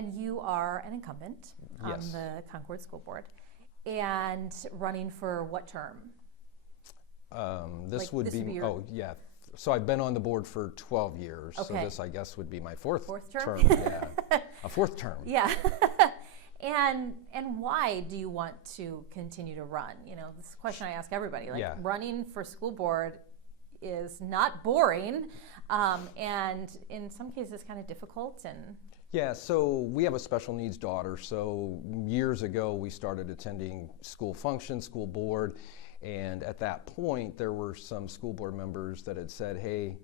And you are an incumbent Yes. on the Concord School Board, and running for what term? This would be your... oh yeah. So I've been on the board for 12 years. Okay. So this, I guess, would be my fourth term. Yeah, a fourth term. Yeah. And why do you want to continue to run? You know, this is a question I ask everybody. Like, yeah. Running for school board is not boring, and in some cases kind of difficult. And yeah, so we have a special needs daughter. So years ago, we started attending school functions, school board, and at that point, there were some school board members that had said, hey,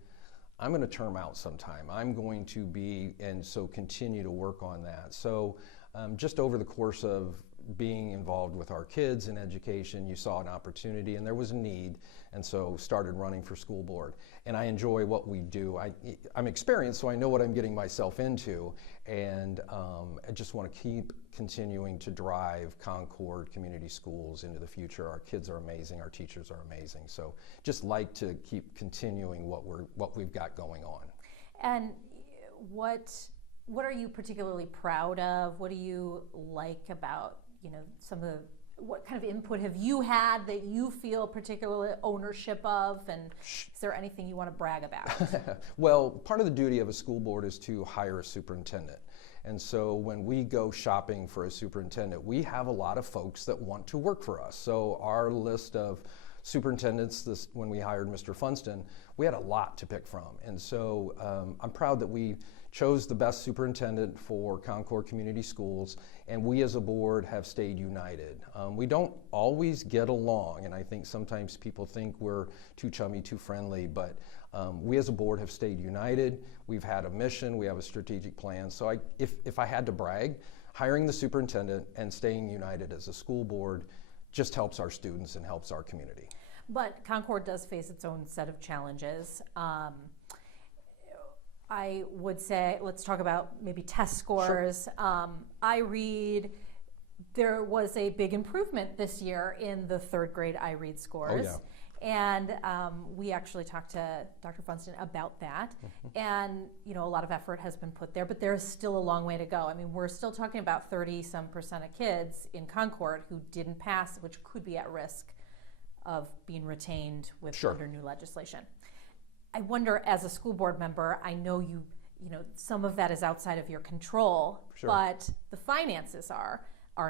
I'm going to term out sometime. I'm going to be, and so continue to work on that. So just over the course of being involved with our kids in education, you saw an opportunity and there was a need, and so started running for school board. And I enjoy what we do. I'm experienced, so I know what I'm getting myself into, and I just want to keep continuing to drive Concord Community Schools into the future. Our kids are amazing, our teachers are amazing, so just like to keep continuing what we've got going on. And what are you particularly proud of? What do you like about, you know, some of the, what kind of input have you had that you feel particularly ownership of, and is there anything you want to brag about? Well, part of the duty of a school board is to hire a superintendent. And so when we go shopping for a superintendent, we have a lot of folks that want to work for us. So our list of superintendents, when we hired Mr. Funston, we had a lot to pick from. And so I'm proud that we chose the best superintendent for Concord Community Schools, and we as a board have stayed united. We don't always get along, and I think sometimes people think we're too chummy, too friendly, but we as a board have stayed united. We've had a mission, we have a strategic plan. So if I had to brag, hiring the superintendent and staying united as a school board just helps our students and helps our community. But Concord does face its own set of challenges. I would say, let's talk about maybe test scores. Sure. I read there was a big improvement this year in the third grade I read scores. Oh, yeah. And we actually talked to Dr. Funston about that. Mm-hmm. And, you know, a lot of effort has been put there, but there's still a long way to go. I mean, we're still talking about 30-some% of kids in Concord who didn't pass, which could be at risk of being retained with Sure. under new legislation. I wonder, as a school board member, I know you know, some of that is outside of your control, Sure. but the finances are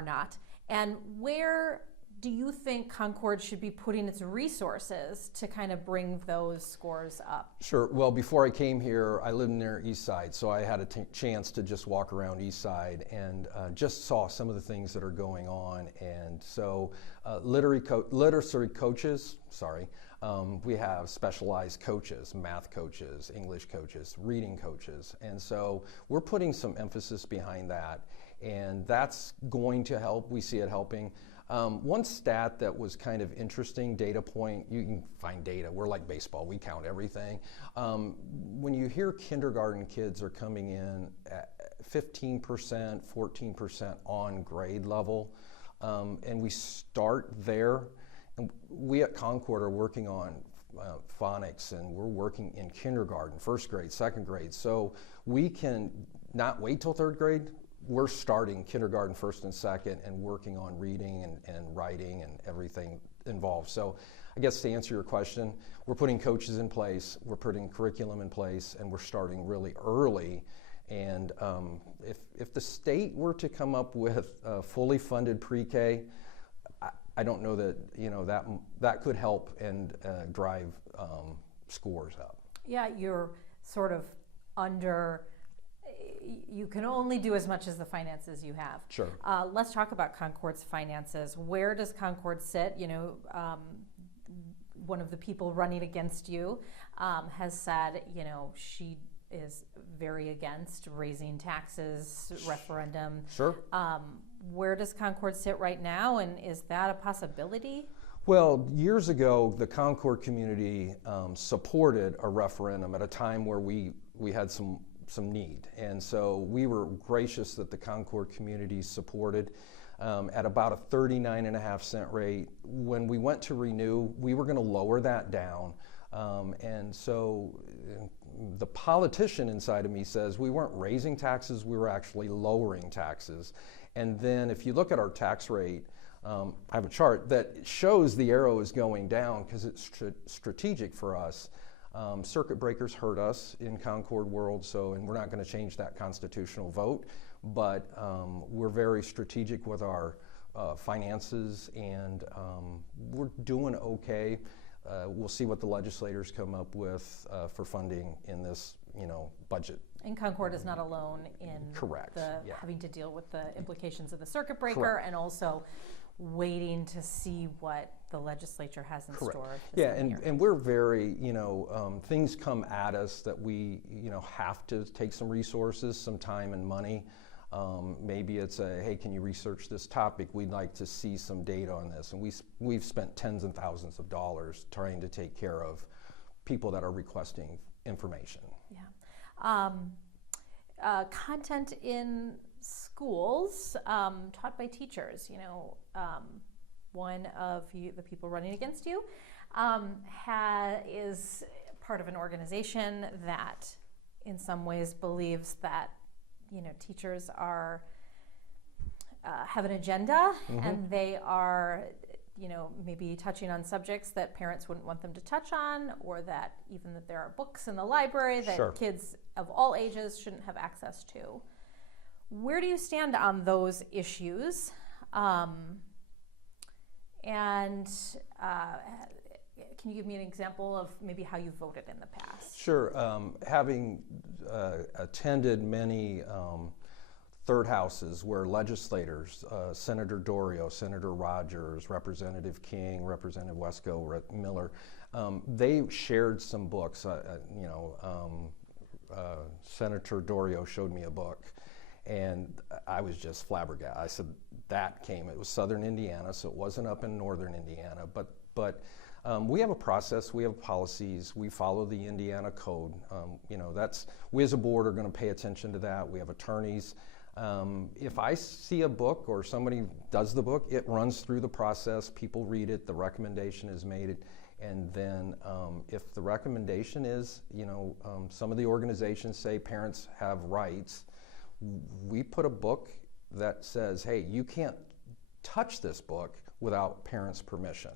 not. And where do you think Concord should be putting its resources to kind of bring those scores up? Sure. Well, before I came here, I lived near East Side, so I had a chance to just walk around East Side and just saw some of the things that are going on. And so literacy coaches, we have specialized coaches, math coaches, English coaches, reading coaches. And so we're putting some emphasis behind that, and that's going to help. We see it helping. One stat that was kind of interesting, data point, you can find data, we're like baseball, we count everything. When you hear kindergarten kids are coming in at 15%, 14% on grade level, and we start there, and we at Concord are working on phonics, and we're working in kindergarten, first grade, second grade, so we can not wait till third grade. We're starting kindergarten, first and second, and working on reading and writing and everything involved. So I guess to answer your question, we're putting coaches in place, we're putting curriculum in place, and we're starting really early. And if the state were to come up with fully funded pre-K, I don't know that, you know, that could help and drive scores up. Yeah, you're sort of under. You can only do as much as the finances you have. Sure. Let's talk about Concord's finances. Where does Concord sit? You know, one of the people running against you has said, you know, she is very against raising taxes, referendum. Sure. Where does Concord sit right now, and is that a possibility? Well, years ago, the Concord community supported a referendum at a time where we had some need, and so we were gracious that the Concord community supported at about a 39.5-cent rate. When we went to renew, we were going to lower that down, and so the politician inside of me says we weren't raising taxes, we were actually lowering taxes. And then if you look at our tax rate, I have a chart that shows the arrow is going down because it's strategic for us. Circuit breakers hurt us in Concord world, and we're not going to change that constitutional vote, but we're very strategic with our finances, and we're doing okay. We'll see what the legislators come up with for funding in this, budget. And Concord is not alone in Correct. Having to deal with the implications of the circuit breaker. Correct. And also waiting to see what the legislature has in Correct. store. Yeah, and we're very, things come at us that we, have to take some resources, some time and money. Maybe it's hey, can you research this topic? We'd like to see some data on this. And we've spent tens and thousands of dollars trying to take care of people that are requesting information. Yeah. Content in schools taught by teachers. One of the people running against you is part of an organization that in some ways believes that teachers are have an agenda, and they are maybe touching on subjects that parents wouldn't want them to touch on, or that even that there are books in the library that Sure. kids of all ages shouldn't have access to. Where do you stand on those issues? And can you give me an example of maybe how you voted in the past? Sure. Having attended many third houses where legislators, Senator Dorio, Senator Rogers, Representative King, Representative Wesco, Miller, they shared some books. Senator Dorio showed me a book, and I was just flabbergasted. I said, it was Southern Indiana, so it wasn't up in Northern Indiana, but we have a process, we have policies, we follow the Indiana code. We as a board are going to pay attention to that. We have attorneys. If I see a book or somebody does the book, it runs through the process, people read it, the recommendation is made, and then if the recommendation is, some of the organizations say parents have rights, we put a book that says, hey, you can't touch this book without parents' permission.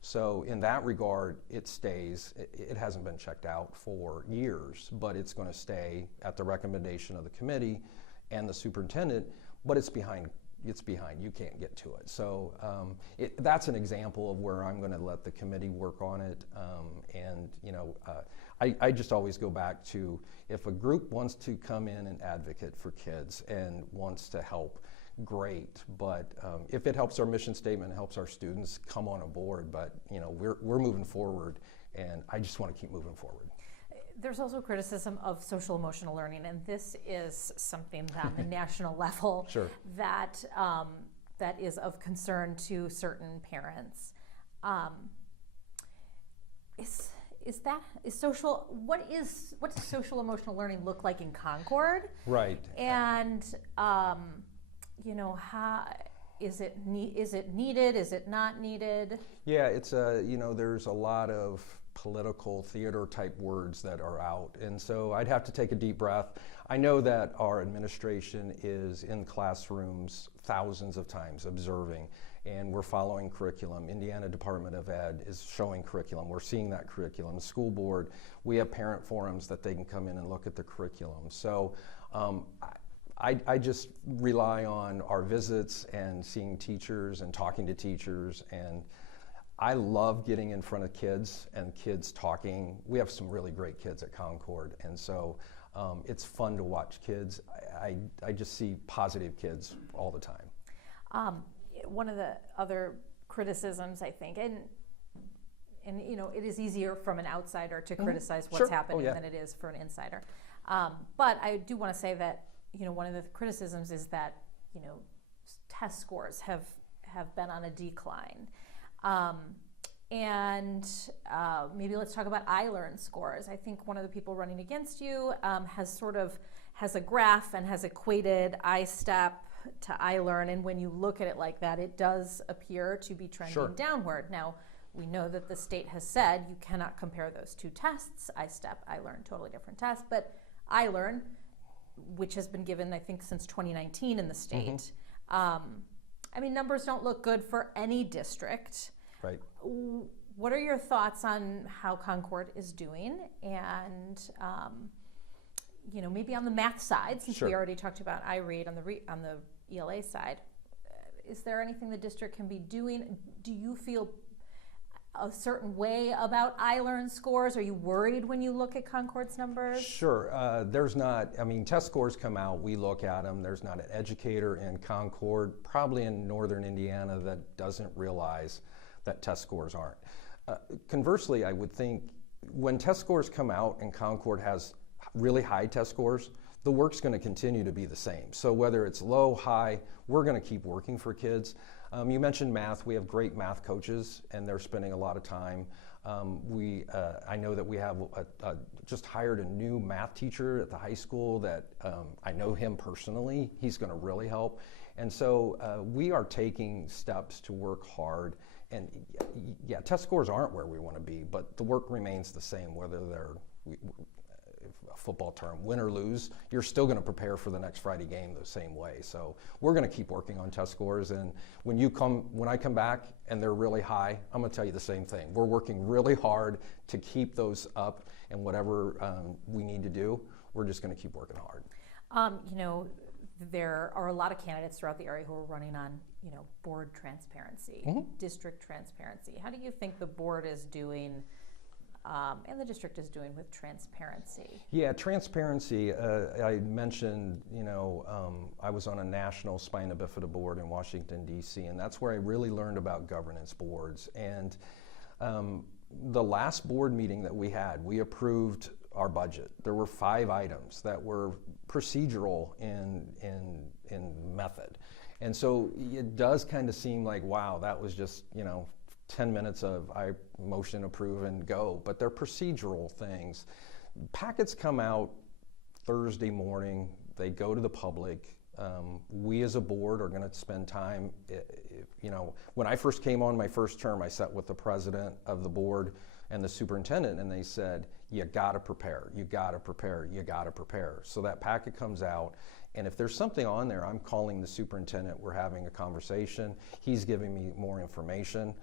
So in that regard, it stays. It hasn't been checked out for years, but it's going to stay at the recommendation of the committee and the superintendent, but it's behind. You can't get to it. So that's an example of where I'm going to let the committee work on it. I just always go back to, if a group wants to come in and advocate for kids and wants to help, great. But if it helps our mission statement, helps our students, come on aboard. But we're moving forward, and I just want to keep moving forward. There's also criticism of social emotional learning, and this is something that on the national level Sure. that is of concern to certain parents. What does social emotional learning look like in Concord? Right. And how is it needed? Is it not needed? Yeah, it's there's a lot of political theater type words that are out, and so I'd have to take a deep breath. I know that our administration is in classrooms thousands of times observing, and we're following curriculum. Indiana Department of Ed is showing curriculum. We're seeing that curriculum. The school board, we have parent forums that they can come in and look at the curriculum. So I just rely on our visits and seeing teachers and talking to teachers, and I love getting in front of kids and kids talking. We have some really great kids at Concord, and so it's fun to watch kids. I just see positive kids all the time. One of the other criticisms, I think, and it is easier from an outsider to criticize what's Sure. happening yeah. than it is for an insider. But I do want to say that one of the criticisms is that test scores have been on a decline. Maybe let's talk about iLearn scores. I think one of the people running against you has a graph and has equated iStep to iLearn, and when you look at it like that, it does appear to be trending Sure. downward. Now, We know that the state has said you cannot compare those two tests. I-STEP, I-LEARN, totally different tests. But I-LEARN, which has been given, I think, since 2019 in the state, I mean, numbers don't look good for any district. Right. What are your thoughts on how Concord is doing? And, you know, maybe on the math side, since we already talked about iRead on the ELA side, is there anything the district can be doing? Do you feel a certain way about I-LEARN scores? Are you worried when you look at Concord's numbers? Sure. There's not, I mean, test scores come out, we look at them. There's not an educator in Concord, probably in northern Indiana, that doesn't realize that test scores aren't. Conversely, I would think when test scores come out and Concord has really high test scores, the work's going to continue to be the same. So whether it's low, high, we're going to keep working for kids. You mentioned math. We have great math coaches, and they're spending a lot of time. I know that we have just hired a new math teacher at the high school that I know him personally. He's going to really help. And so we are taking steps to work hard. And yeah, test scores aren't where we want to be, but the work remains the same, whether they're a football term, win or lose, you're still going to prepare for the next Friday game the same way. So we're going to keep working on test scores. And when I come back and they're really high, I'm going to tell you the same thing. We're working really hard to keep those up, and whatever we need to do, we're just going to keep working hard. You know, there are a lot of candidates throughout the area who are running on, you know, board transparency, district transparency. How do you think the board is doing and the district is doing with transparency? Yeah, transparency, I mentioned, you know, I was on a national spina bifida board in Washington, D.C., and that's where I really learned about governance boards. And the last board meeting that we had, we approved our budget. There were 5 items that were procedural in method. And so it does kind of seem like, wow, that was just, you know, 10 minutes of I motion, approve, and go. But they're procedural things. Packets come out Thursday morning. They go to the public. We as a board are going to spend time, you know, when I first came on my first term, I sat with the president of the board and the superintendent, and they said, you got to prepare, you got to prepare, you got to prepare. So that packet comes out, and if there's something on there, I'm calling the superintendent, we're having a conversation, he's giving me more information.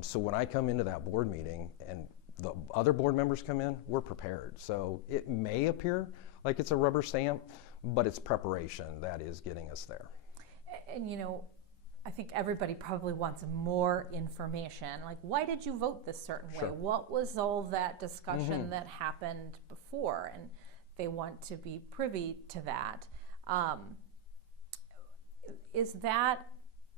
So when I come into that board meeting and the other board members come in, we're prepared. So it may appear like it's a rubber stamp, but it's preparation that is getting us there. And you know, I think everybody probably wants more information. Like, why did you vote this certain way? What was all that discussion that happened before? And they want to be privy to that. Is that,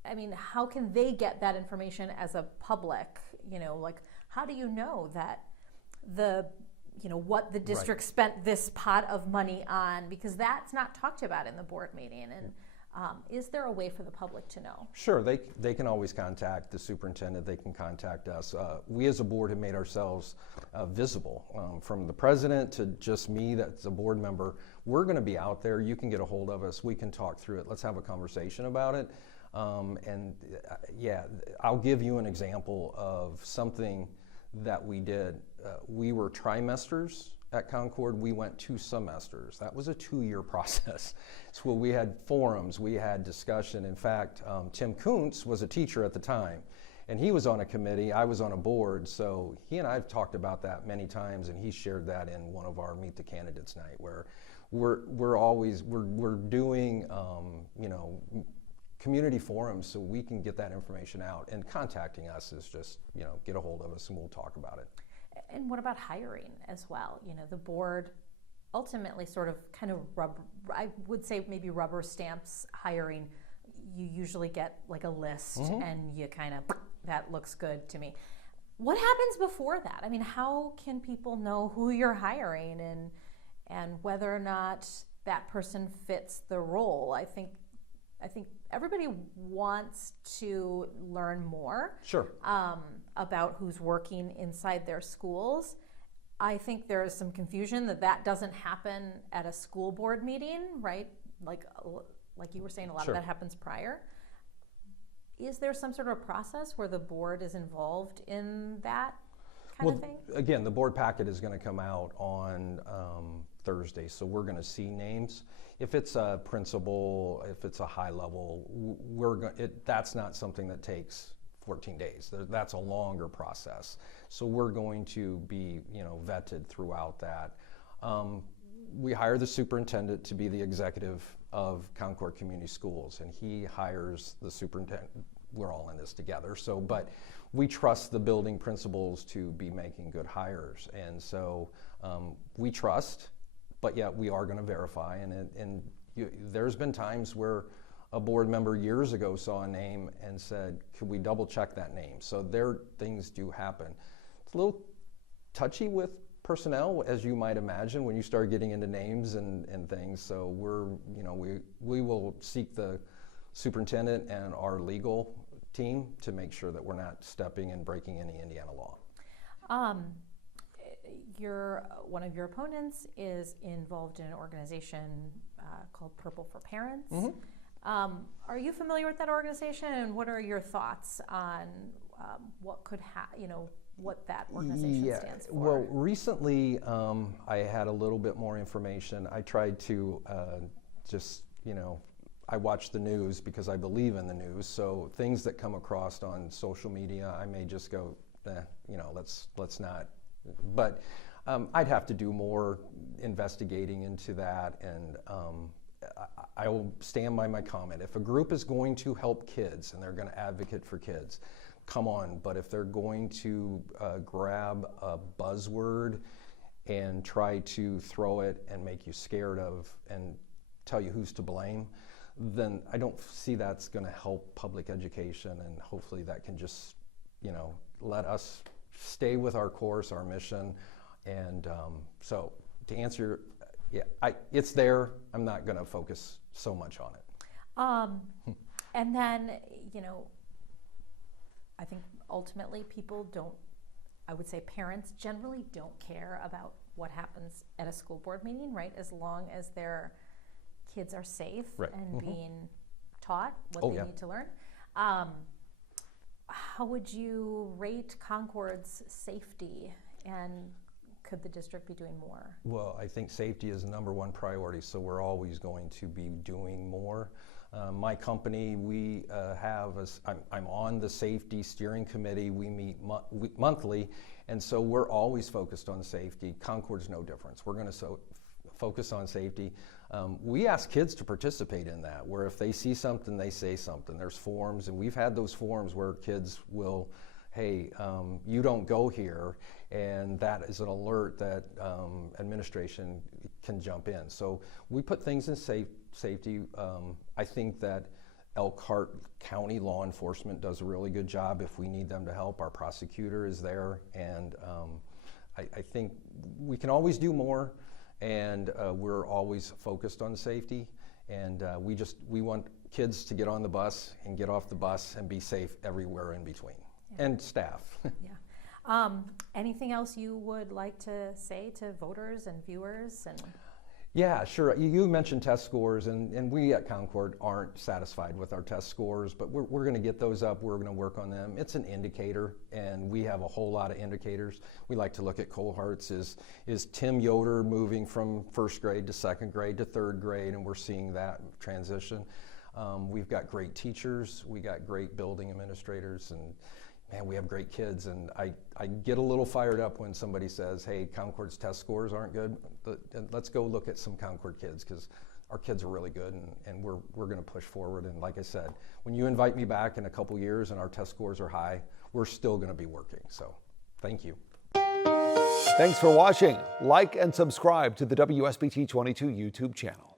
I mean, how can they get that information as a public? You know, like, how do you know that you know, what the district spent this pot of money on? Because that's not talked about in the board meeting. And is there a way for the public to know? Sure, they can always contact the superintendent, they can contact us. We as a board have made ourselves visible, from the president to just me that's a board member. We're going to be out there, you can get a hold of us, we can talk through it, let's have a conversation about it. Yeah, I'll give you an example of something that we did. We were trimesters at Concord, we went 2 semesters. That was a 2-year process. So we had forums, we had discussion. In fact, Tim Kuntz was a teacher at the time, and he was on a committee, I was on a board, so he and I have talked about that many times, and he shared that in one of our Meet the Candidates night, where we're doing, you know, community forums so we can get that information out, and contacting us is just, you know, get a hold of us and we'll talk about it. And what about hiring as well? You know, the board ultimately sort of kind of I would say maybe rubber stamps hiring. You usually get like a list and you kind of, that looks good to me. What happens before that? I mean, how can people know who you're hiring and whether or not that person fits the role? I think everybody wants to learn more about who's working inside their schools. I think there is some confusion that doesn't happen at a school board meeting, right? Like you were saying, a lot of that happens prior. is there some sort of process where the board is involved in that kind of thing? Again, the board packet is going to come out on Thursday, so we're going to see names. If it's a principal, if it's a high level, that's not something that takes 14 days. That's a longer process. So we're going to be, vetted throughout that. We hire the superintendent to be the executive of Concord Community Schools, and he hires the superintendent. We're all in this together. So, but we trust the building principals to be making good hires, and so we trust. But yet we are going to verify, and there's been times where a board member years ago saw a name and said, could we double check that name? So things do happen. It's a little touchy with personnel, as you might imagine, when you start getting into names and things. So we will seek the superintendent and our legal team to make sure that we're not stepping and breaking any Indiana law. One of your opponents is involved in an organization called Purple for Parents. Mm-hmm. Are you familiar with that organization, and what are your thoughts on what that organization stands for? Well, recently I had a little bit more information. I tried to I watch the news because I believe in the news. So things that come across on social media, I may just go, let's not. But I'd have to do more investigating into that, and I will stand by my comment. If a group is going to help kids and they're going to advocate for kids, come on. But if they're going to grab a buzzword and try to throw it and make you scared of and tell you who's to blame, then I don't see that's going to help public education, and hopefully that can just, let us stay with our course, our mission. And so to answer, it's there. I'm not going to focus so much on it. And then, I think ultimately parents generally don't care about what happens at a school board meeting, right? As long as their kids are safe and being taught what they need to learn. How would you rate Concord's safety, and could the district be doing more? Well, I think safety is the number one priority, so we're always going to be doing more. My company, I'm on the safety steering committee. We meet monthly, and so we're always focused on safety. Concord's no difference. We're going to focus on safety. We ask kids to participate in that, where if they see something, they say something. There's forums, and we've had those forums where kids will, hey, you don't go here, and that is an alert that administration can jump in. So we put things in safety. I think that Elkhart County law enforcement does a really good job. If we need them to help, our prosecutor is there, and I think we can always do more. And we're always focused on safety, and we want kids to get on the bus and get off the bus and be safe everywhere in between, and staff. Anything else you would like to say to voters and viewers? Yeah, sure. You mentioned test scores, and we at Concord aren't satisfied with our test scores, but we're going to get those up. We're going to work on them. It's an indicator, and we have a whole lot of indicators. We like to look at cohorts. Is Tim Yoder moving from first grade to second grade to third grade, and we're seeing that transition. We've got great teachers. We got great building administrators, and man, we have great kids, and I get a little fired up when somebody says, hey, Concord's test scores aren't good. Let's go look at some Concord kids, because our kids are really good, and we're going to push forward. And like I said, when you invite me back in a couple years and our test scores are high, we're still going to be working. So thank you. Thanks for watching. Like and subscribe to the WSBT 22 YouTube channel.